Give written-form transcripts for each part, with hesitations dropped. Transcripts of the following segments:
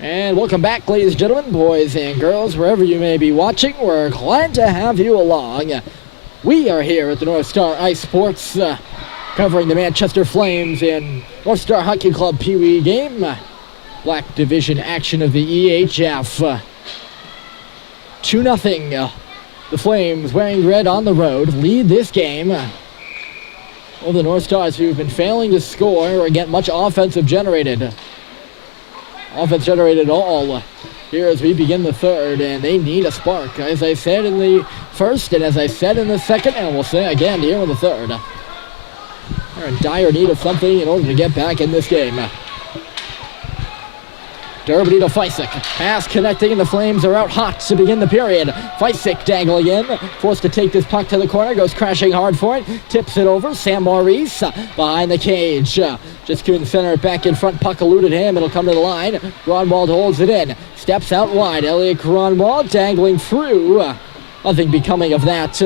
And welcome back, ladies and gentlemen, boys and girls, wherever you may be watching. We're glad to have you along. We are here at the Northstar Ice Sports, covering the Manchester Flames and Northstar Hockey Club Pee Wee game. Black Division action of the EHF. 2-0. The Flames, wearing red on the road, lead this game. Well, the Northstars, who've been failing to score or get much offense generated all here as we begin the third, and they need a spark, as I said in the first and as I said in the second, and we'll say again here in the third. They're in dire need of something in order to get back in this game. Derby to Feisik. Pass connecting, and the Flames are out hot to begin the period. Feisik dangling in, forced to take this puck to the corner, goes crashing hard for it, tips it over. Sam Maurice behind the cage. Just couldn't center it back in front. Puck eluded him. It'll come to the line. Grunwald holds it in. Steps out wide. Elliot Grunwald dangling through. Nothing becoming of that.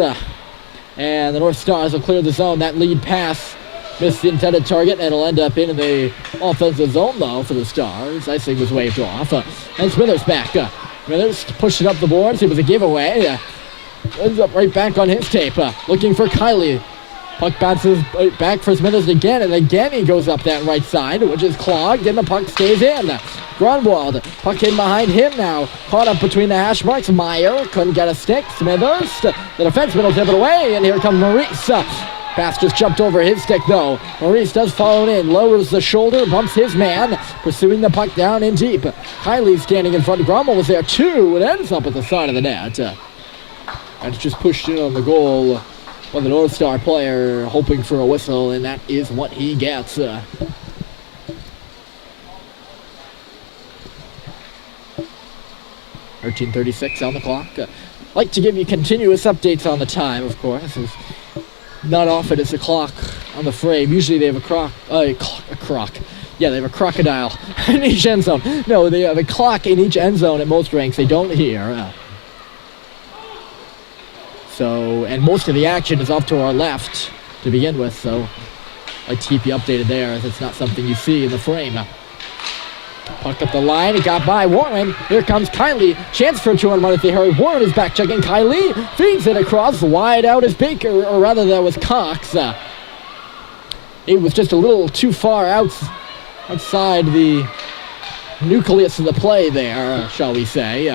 And the North Stars will clear the zone. That lead pass missed the intended target, and it'll end up in the offensive zone, though, for the Stars. Icing was waved off. And Smithers back. Smithers pushed it up the boards. It was a giveaway. Ends up right back on his tape. Looking for Kylie. Puck bounces back for Smithers again, and again he goes up that right side, which is clogged, and the puck stays in. Grunwald, puck in behind him now. Caught up between the hash marks. Meyer couldn't get a stick. Smithers, the defenseman will tip it away, and here comes Maurice. Pass just jumped over his stick, though. Maurice does follow in, lowers the shoulder, bumps his man, pursuing the puck down in deep. Kylie standing in front. Grommel was there, too. It ends up at the side of the net. And it's just pushed in on the goal by the North Star player, hoping for a whistle, and that is what he gets. 13:36 on the clock. Like to give you continuous updates on the time, of course. Not often is a clock on the frame. Usually they have a croc. Yeah, they have a crocodile in each end zone. No, they have a clock in each end zone at most rinks. They don't here. So, and most of the action is off to our left to begin with, so I'd keep you updated there, as it's not something you see in the frame. Puck up the line, it got by Warren. Here comes Kylie. Chance for a 2-on-1 if they hurry. Warren is back checking. Kylie feeds it across. Wide out is Baker, or rather that was Cox. It was just a little too far outside the nucleus of the play there, shall we say.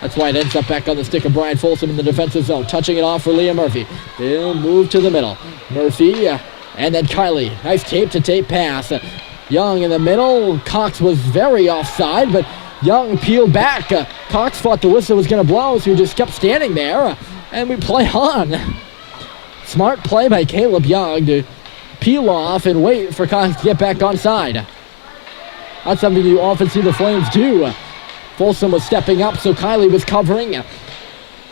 That's why it ends up back on the stick of Brian Folsom in the defensive zone. Touching it off for Liam Murphy. They'll move to the middle. Murphy, and then Kylie. Nice tape-to-tape pass. Young in the middle. Cox was very offside, but Young peeled back. Cox thought the whistle was going to blow, so he just kept standing there, and we play on. Smart play by Caleb Young to peel off and wait for Cox to get back onside. That's something you often see the Flames do. Folsom was stepping up, so Kylie was covering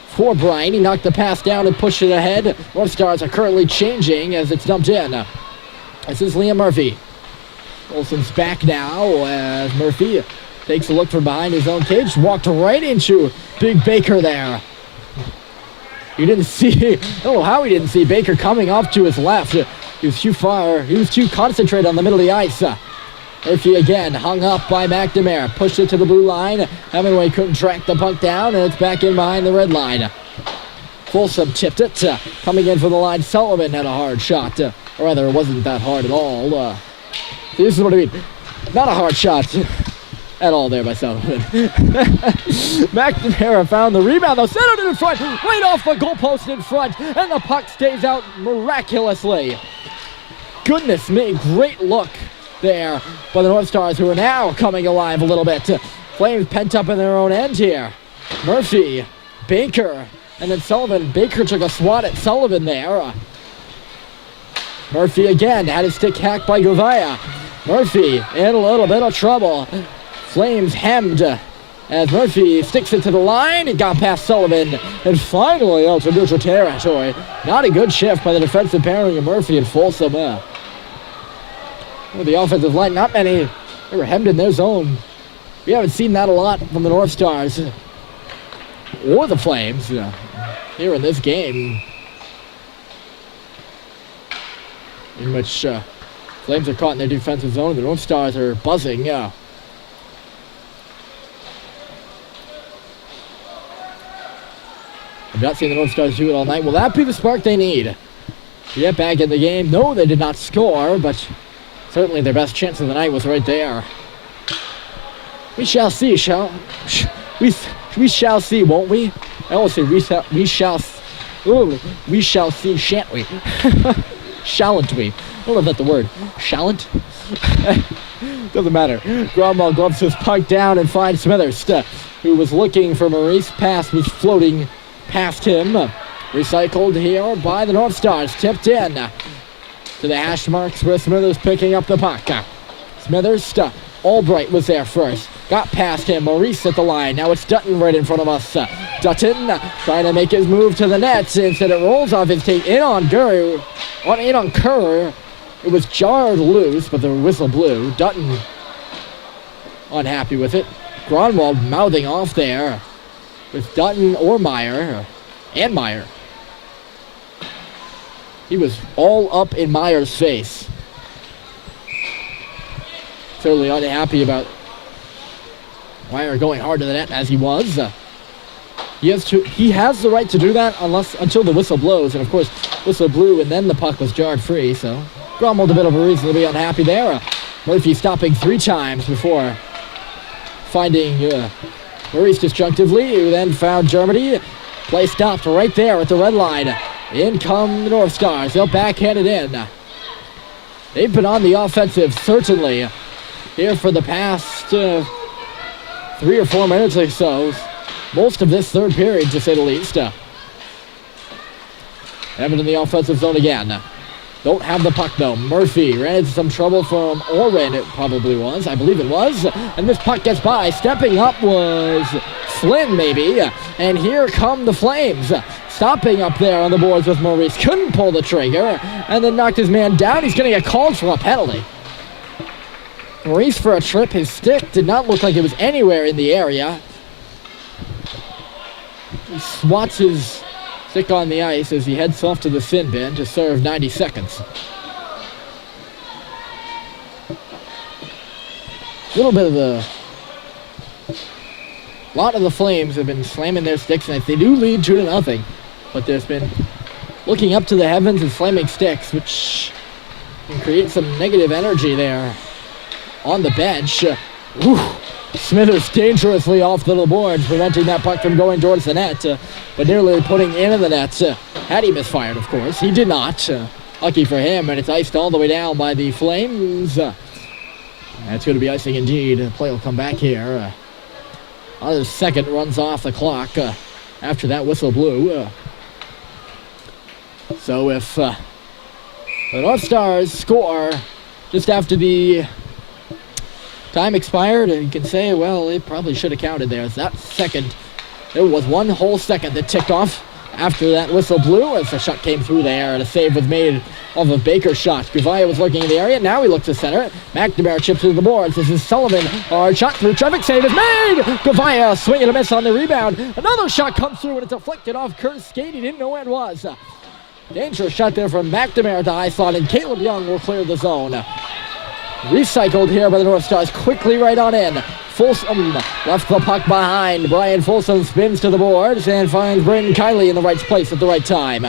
for Brian. He knocked the pass down and pushed it ahead. North Stars are currently changing as it's dumped in. This is Liam Murphy. Folsom's back now as Murphy takes a look from behind his own cage. Walked right into Big Baker there. You didn't see, I don't know how he didn't see Baker coming off to his left. He was too far, he was too concentrated on the middle of the ice. Murphy again, hung up by McNamara. Pushed it to the blue line. Hemingway couldn't track the puck down, and it's back in behind the red line. Folsom tipped it. Coming in for the line, Sullivan had a hard shot. Or rather, it wasn't that hard at all. This is what I mean. Not a hard shot at all there by Sullivan. McNamara found the rebound, though. Centered it in front. Right off the goalpost in front. And the puck stays out miraculously. Goodness me, great look there by the North Stars, who are now coming alive a little bit. Flames pent up in their own end here. Murphy, Baker, and then Sullivan. Baker took a swat at Sullivan there. Murphy again had his stick hacked by Govaya. Murphy in a little bit of trouble. Flames hemmed as Murphy sticks it to the line. He got past Sullivan and finally out to neutral territory. Not a good shift by the defensive pairing of Murphy and Folsom. The offensive line, not many. They were hemmed in their zone. We haven't seen that a lot from the North Stars or the Flames here in this game, in which Flames are caught in their defensive zone. The North Stars are buzzing. I've not seen the Northstars do it all night. Will that be the spark they need to get back in the game? No, they did not score, but certainly their best chance of the night was right there. We shall see, we shall see, won't we? I always say we shall see, shan't we? Shalln't we? I don't know if that's the word. Shallant? Doesn't matter. Gromwell gloves his puck down and finds Smithers, who was looking for Maurice. Pass was floating past him. Recycled here by the Northstars. Tipped in to the hash marks where Smithers picking up the puck. Smithers, Albright was there first. Got past him. Maurice at the line. Now it's Dutton right in front of us. Dutton trying to make his move to the net. Instead it rolls off his tape in on Kerr. It was jarred loose, but the whistle blew. Dutton unhappy with it. Gronwald mouthing off there with Dutton or Meyer. And Meyer. He was all up in Meyer's face. Certainly unhappy about Meyer going hard to the net as he was. He has the right to do that until the whistle blows, and of course whistle blew and then the puck was jarred free, so Gromwald a bit of a reason to be unhappy there. Murphy stopping 3 times before finding Maurice disjunctively, who then found Germany. Play stopped right there at the red line. In come the Northstars. They'll backhand it in. They've been on the offensive, certainly, here for the past 3 or 4 minutes or so. Most of this third period, to say the least. Evan in the offensive zone again. Don't have the puck, though. Murphy ran into some trouble from Orrin, it probably was. I believe it was. And this puck gets by. Stepping up was Flynn, maybe. And here come the Flames. Stopping up there on the boards with Maurice. Couldn't pull the trigger. And then knocked his man down. He's going to get called for a penalty. Maurice for a trip. His stick did not look like it was anywhere in the area. He swats his stick on the ice as he heads off to the sin bin to serve 90 seconds. A lot of the Flames have been slamming their sticks, and they do lead 2-0, but there's been looking up to the heavens and slamming sticks, which can create some negative energy there on the bench. Smithers dangerously off the boards, preventing that puck from going towards the net, but nearly putting into the net. Had he misfired, of course. He did not. Lucky for him, and it's iced all the way down by the Flames. That's going to be icing indeed. The play will come back here. Another second runs off the clock after that whistle blew. So if the Northstars score just after the time expired, and you can say, well, it probably should have counted there. So that second, there was 1 whole second that ticked off after that whistle blew as the shot came through there, and a save was made off of Baker's shot. Gavaya was looking in the area. Now he looks to center. McNamara chips to the boards. This is Sullivan. Hard shot through traffic. Save is made. Gavaya swing and a miss on the rebound. Another shot comes through, and it's deflected off Kurt's skate. He didn't know where it was. Dangerous shot there from McNamara to high slot, and Caleb Young will clear the zone. Recycled here by the Northstars, quickly right on in. Folsom left the puck behind. Brian Folsom spins to the boards and finds Brandon Kiley in the right place at the right time.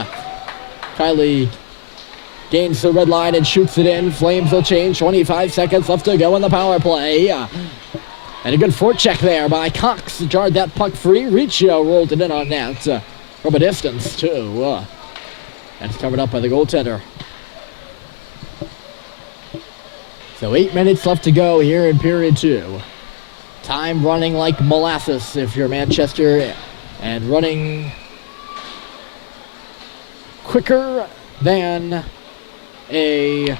Kiley gains the red line and shoots it in. Flames will change. 25 seconds left to go in the power play. And a good forecheck there by Cox. Jarred that puck free. Riccio rolled it in on net from a distance, too. That's covered up by the goaltender. So 8 minutes left to go here in period 2. Time running like molasses if you're Manchester, and running quicker than a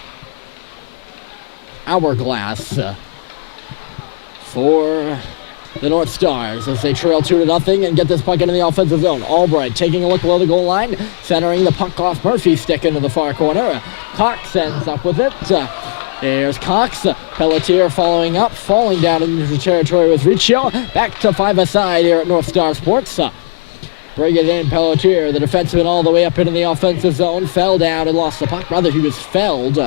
hourglass for the Northstars as they trail 2-0 and get this puck into the offensive zone. Albright taking a look below the goal line, centering the puck off Murphy's stick into the far corner. Cox ends up with it. There's Cox. Pelletier following up, falling down into territory with Riccio. Back to 5-a-side here at Northstar Sports. Bring it in, Pelletier, the defenseman all the way up into the offensive zone. Fell down and lost the puck. Rather, he was felled.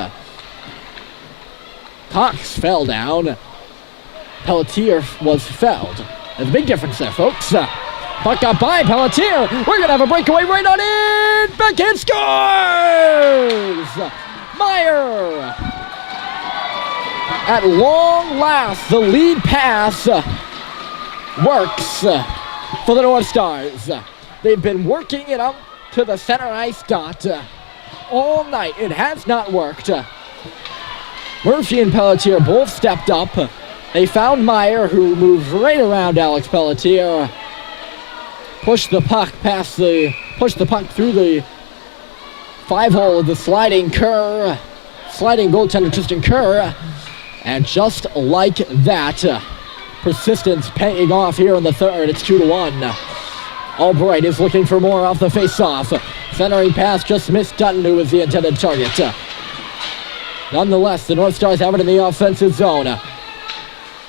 Cox fell down. Pelletier was felled. There's a big difference there, folks. Puck got by Pelletier. We're going to have a breakaway right on in. Backhand scores! Meyer. At long last, the lead pass works for the Northstars. They've been working it up to the center ice dot all night. It has not worked. Murphy and Pelletier both stepped up. They found Meyer, who moved right around Alex Pelletier. Pushed the puck through the 5-hole of the sliding goaltender Tristan Kerr. And just like that, persistence paying off here in the third. It's 2-1. Albright is looking for more off the face-off. Centering pass just missed Dutton, who was the intended target. Nonetheless, the Northstars have it in the offensive zone.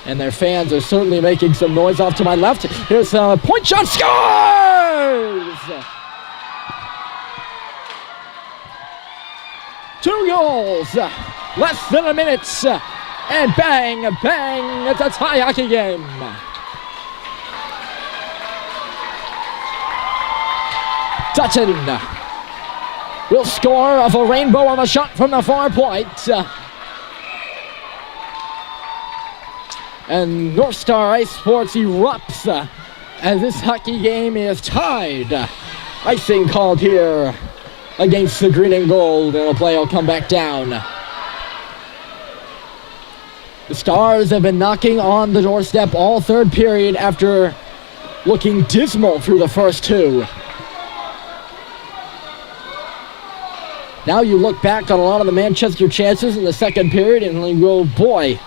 And their fans are certainly making some noise off to my left. Here's a point shot, scores! 2 goals, less than a minute, and bang, bang, it's a tie hockey game. Dutton will score off a rainbow on a shot from the far point. And Northstar Ice Sports erupts as this hockey game is tied. Icing called here against the green and gold, and the play will come back down. The Stars have been knocking on the doorstep all third period after looking dismal through the first 2. Now you look back on a lot of the Manchester chances in the second period and you go, boy,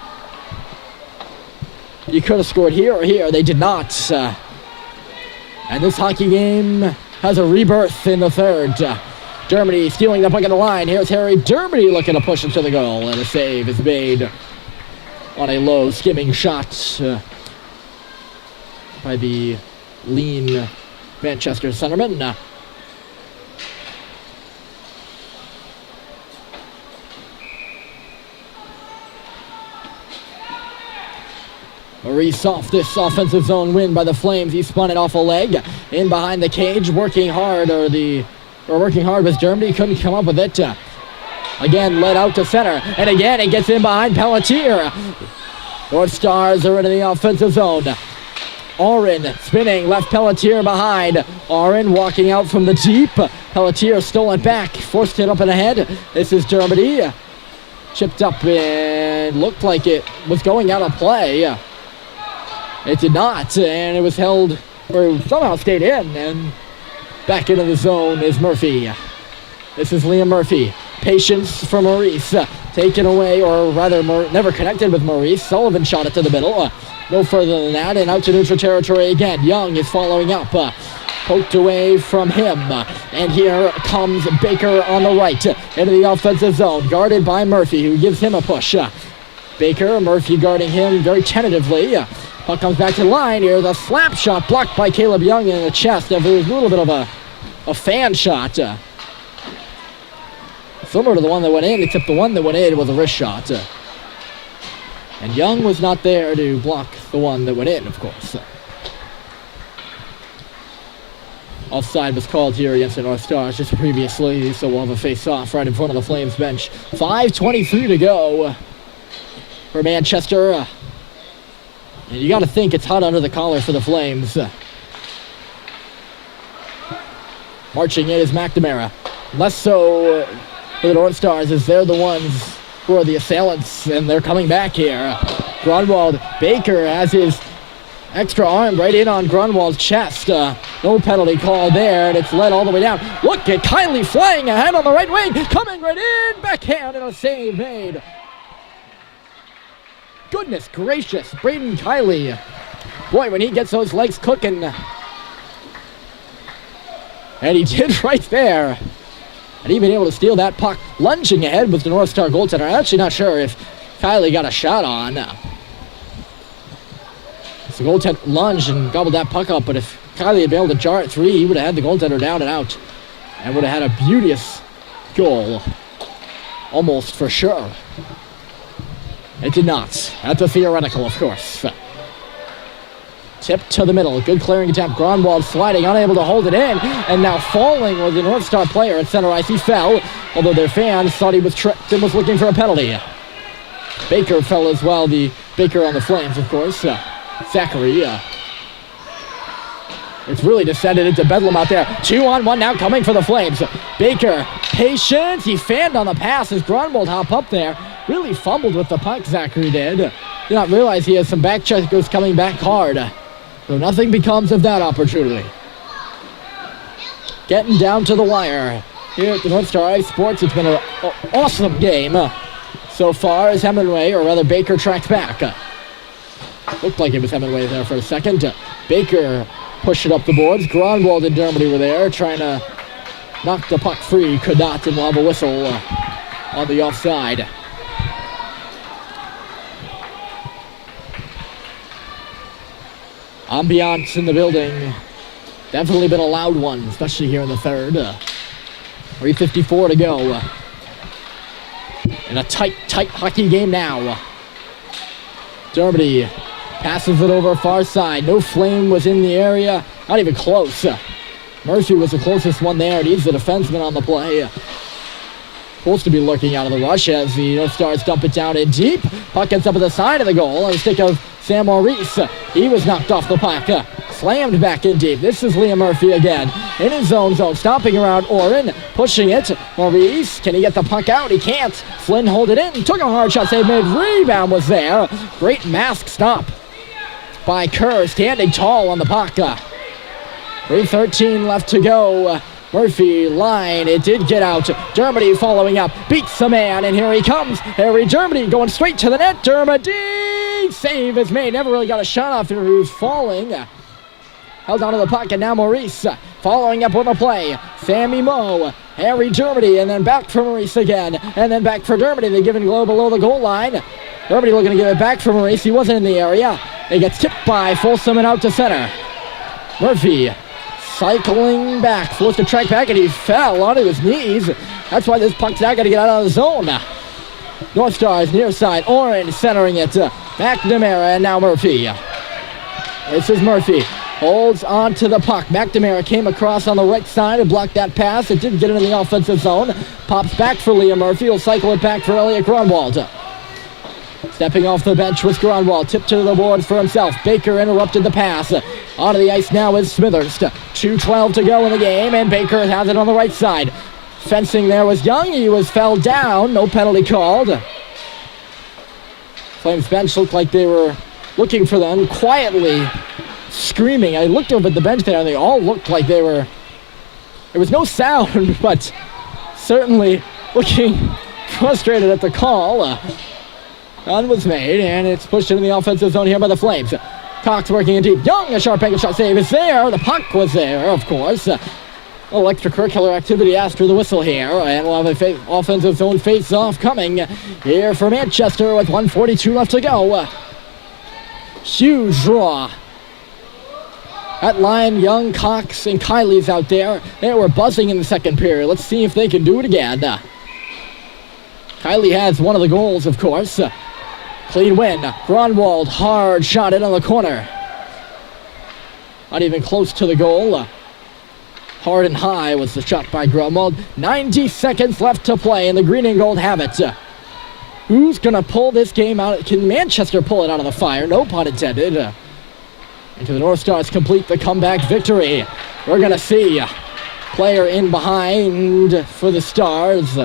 you could have scored here or here. They did not. And this hockey game has a rebirth in the third. Dermody stealing the puck at the line. Here's Harry Dermody looking to push it to the goal. And a save is made on a low skimming shot by the lean Manchester centerman. Maurice off this offensive zone win by the Flames. He spun it off a leg. In behind the cage, working hard with Germany. Couldn't come up with it. Again, led out to center. And again, it gets in behind Pelletier. Northstars are into the offensive zone. Oren spinning, left Pelletier behind. Oren walking out from the deep. Pelletier stole it back, forced it up and ahead. This is Germany. Chipped up and looked like it was going out of play. It did not, and it was held, or somehow stayed in, and back into the zone is Murphy. This is Liam Murphy. Patience for Maurice. Taken away, or rather never connected with Maurice. Sullivan shot it to the middle. No further than that, and out to neutral territory again. Young is following up. Poked away from him. And here comes Baker on the right into the offensive zone. Guarded by Murphy, who gives him a push. Baker, Murphy guarding him very tentatively. Puck comes back to the line. Here's a slap shot blocked by Caleb Young in the chest. There was a little bit of a fan shot. Similar to the one that went in, except the one that went in was a wrist shot. And Young was not there to block the one that went in, of course. Offside was called here against the Northstars just previously, so we'll have a face-off right in front of the Flames bench. 5:23 to go for Manchester. And you got to think it's hot under the collar for the Flames. Marching in is McNamara. Less so for the Northstars, as they're the ones who are the assailants, and they're coming back here. Grunwald, Baker has his extra arm right in on Grunwald's chest. No penalty call there, and it's led all the way down. Look at Kiley flying ahead on the right wing, coming right in, backhand, and a save made. Goodness gracious, Braden Kiley. Boy, when he gets those legs cooking. And he did right there. And even able to steal that puck. Lunging ahead with the Northstar goaltender. I'm actually not sure if Kiley got a shot on. So the goaltender lunged and gobbled that puck up, but if Kiley had been able to jar it 3, he would have had the goaltender down and out. And would have had a beauteous goal. Almost for sure. It did not. That's a theoretical, of course. Tip to the middle. Good clearing attempt. Grunwald sliding, unable to hold it in. And now falling was the Northstar player at center ice. He fell, although their fans thought he was tripped and was looking for a penalty. Baker fell as well. The Baker on the Flames, of course. Zachary. It's really descended into bedlam out there. 2-on-1 now coming for the Flames. Baker, patience. He fanned on the pass as Grunwald hop up there. Really fumbled with the puck, Zachary did. Did not realize he has some back checkers coming back hard. So nothing becomes of that opportunity. Getting down to the wire here at the Northstar Ice Sports. It's been an awesome game so far as Hemingway, or rather Baker, tracks back. Looked like it was Hemingway there for a second. Baker pushed it up the boards. Grunwald and Dermody were there trying to knock the puck free. Could not, and we'll have a whistle on the offside. Ambiance in the building. Definitely been a loud one, especially here in the third. 3:54 to go. In a tight hockey game now. Dermody passes it over far side. No Flame was in the area. Not even close. Murphy was the closest one there. He's the defenseman on the play. Supposed to be lurking out of the rush as the Northstars dump it down in deep. Puck gets up at the side of the goal. On the stick of Sam Maurice. He was knocked off the puck. Slammed back in deep. This is Liam Murphy again. In his own zone. Stomping around Oren. Pushing it. Maurice. Can he get the puck out? He can't. Flynn hold it in. Took a hard shot. Save made. Rebound was there. Great mask stop by Kerr. Standing tall on the puck. 3:13 left to go. Murphy line, it did get out. Dermody following up, beats the man, and here he comes. Harry Dermody going straight to the net. Dermody, save is made. Never really got a shot off there. He was falling. Held onto the puck, and now Maurice following up with a play. Sammy Moe, Harry Dermody, and then back for Maurice again, and then back for Dermody. They give it low below the goal line. Dermody looking to give it back for Maurice. He wasn't in the area. It gets tipped by Folsom and out to center. Murphy cycling back, forced to track back, and he fell onto his knees. That's why this puck's not going to get out of the zone. Northstars near side, Orange centering it. McNamara, and now Murphy. This is Murphy. Holds on to the puck. McNamara came across on the right side and blocked that pass. It didn't get into the offensive zone. Pops back for Liam Murphy. He'll cycle it back for Elliot Grunwald. Stepping off the bench was Grunwald. Tipped to the boards for himself. Baker interrupted the pass. Onto the ice now is Smithers. 2:12 to go in the game, and Baker has it on the right side. Fencing there was Young. He fell down. No penalty called. Flames bench looked like they were looking for them, quietly screaming. I looked over at the bench there, and they all looked like they were... There was no sound, but certainly looking frustrated at the call. Run was made, and it's pushed into the offensive zone here by the Flames. Cox working in deep. Young, a sharp angle shot save is there. The puck was there, of course. A little extracurricular activity after the whistle here, and we'll have an offensive zone face-off coming here for Manchester with 1:42 left to go. Huge draw. That line, Young, Cox, and Kiley's out there. They were buzzing in the second period. Let's see if they can do it again. Kiley has one of the goals, of course. Clean win. Grunwald, hard shot in on the corner. Not even close to the goal. Hard and high was the shot by Grunwald. 90 seconds left to play, and the green and gold have it. Who's going to pull this game out? Can Manchester pull it out of the fire? No pun intended. And can the Northstars complete the comeback victory? We're going to see. Player in behind for the Stars.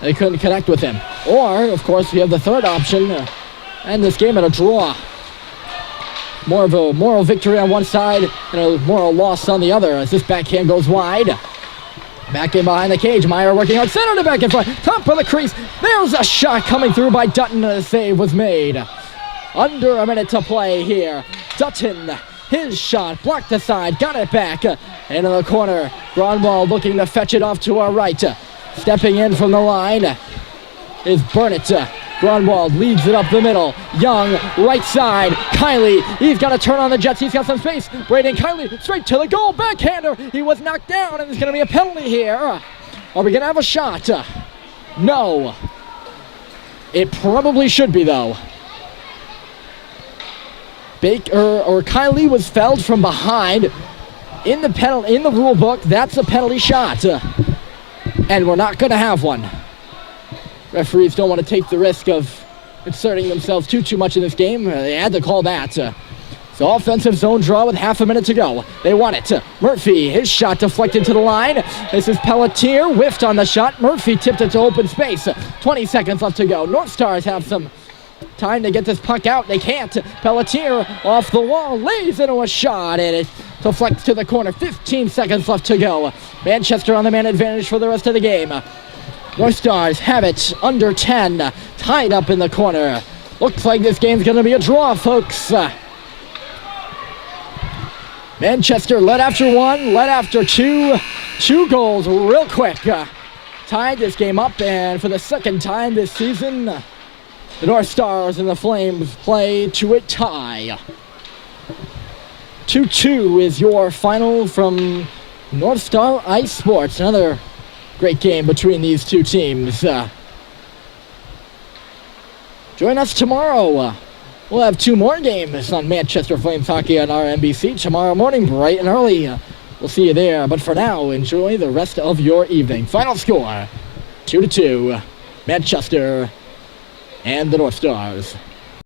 They couldn't connect with him. Or, of course, we have the third option. End this game at a draw. More of a moral victory on one side and a moral loss on the other as this backhand goes wide. Back in behind the cage. Meyer working out center to back in front. Top of the crease. There's a shot coming through by Dutton. A save was made. Under a minute to play here. Dutton, his shot, blocked aside, got it back. Into the corner. Grunwald looking to fetch it off to our right. Stepping in from the line is Burnett. Grunwald leads it up the middle. Young, right side. Kiley, he's got to turn on the Jets. He's got some space. Braden Kiley, straight to the goal. Backhander. He was knocked down, and there's going to be a penalty here. Are we going to have a shot? No. It probably should be, though. Kylie was fouled from behind. In the rule book, that's a penalty shot. And we're not going to have one. Referees don't want to take the risk of inserting themselves too much in this game. They had to call that. So offensive zone draw with half a minute to go. They want it. Murphy, his shot deflected to the line. This is Pelletier, whiffed on the shot. Murphy tipped it to open space. 20 seconds left to go. Northstars have some time to get this puck out. They can't. Pelletier off the wall, lays into a shot, and it deflects to the corner. 15 seconds left to go. Manchester on the man advantage for the rest of the game. Northstars have it under 10, tied up in the corner. Looks like this game's going to be a draw, folks. Manchester led after one, led after two. 2 goals real quick. Tied this game up, and for the second time this season, the Northstars and the Flames play to a tie. 2-2 is your final from Northstar Ice Sports. Another great game between these two teams. Join us tomorrow. We'll have 2 more games on Manchester Flames Hockey on our NBC tomorrow morning, bright and early. We'll see you there. But for now, enjoy the rest of your evening. Final score, 2-2, Manchester and the Northstars.